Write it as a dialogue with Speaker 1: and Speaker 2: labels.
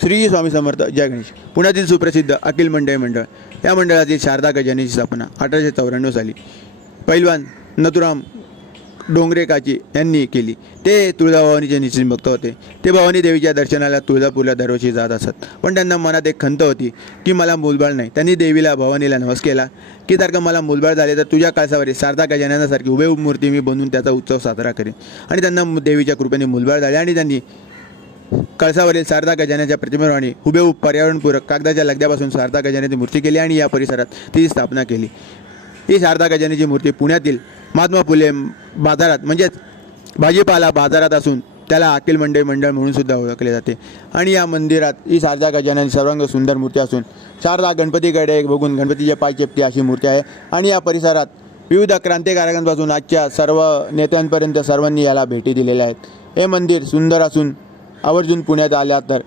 Speaker 1: श्री स्वामी समर्थ जय गणेश. पुण्यातील सुप्रसिद्ध अखिल मंडळी मंडळ या मंडळातील शारदा गजानीची स्थापना अठराशे चौऱ्याण्णव साली. पैलवान नथुराम डोंगरेकाची यांनी केली. ते तुळजाभवानीचे निश्चित भक्त होते. ते भवानी देवीच्या दर्शनाला तुळजापूरला दरवर्षी जात असत. पण त्यांना मनात एक खंत होती की मला मूलबाळ नाही. त्यांनी देवीला भवानीला नवस केला. की तारखा मला मूलबाळ झाले तर तुझ्या काळसावर शारदा गजाननासारखी उभे मूर्ती मी बनवून त्याचा उत्सव साजरा करेन. आणि त्यांना देवीच्या कृपेने मूलबाळ झाले आणि त्यांनी कळसावरील शारदा गजान्याच्या प्रतिमेवर आणि हुबेहूब पर्यावरणपूरक कागदाच्या लगद्यापासून शारदा गजान्याची मूर्ती केली आणि या परिसरात ती स्थापना केली. ही शारदा गजानची मूर्ती पुण्यातील महात्मा फुले बाजारात म्हणजेच भाजीपाला बाजारात असून त्याला अखिल मंडई मंडळ म्हणून सुद्धा ओळखले जाते. आणि या मंदिरात ही शारदा गजानन सर्वांग सुंदर मूर्ती असून शारदा गणपतीकडे बघून गणपतीच्या पाय चेपटी अशी मूर्ती आहे. आणि या परिसरात विविध क्रांतिकारकांपासून आजच्या सर्व नेत्यांपर्यंत सर्वांनी याला भेटी दिलेल्या आहेत. हे मंदिर सुंदर असून आवर्जून पुण्यात आल्या तर.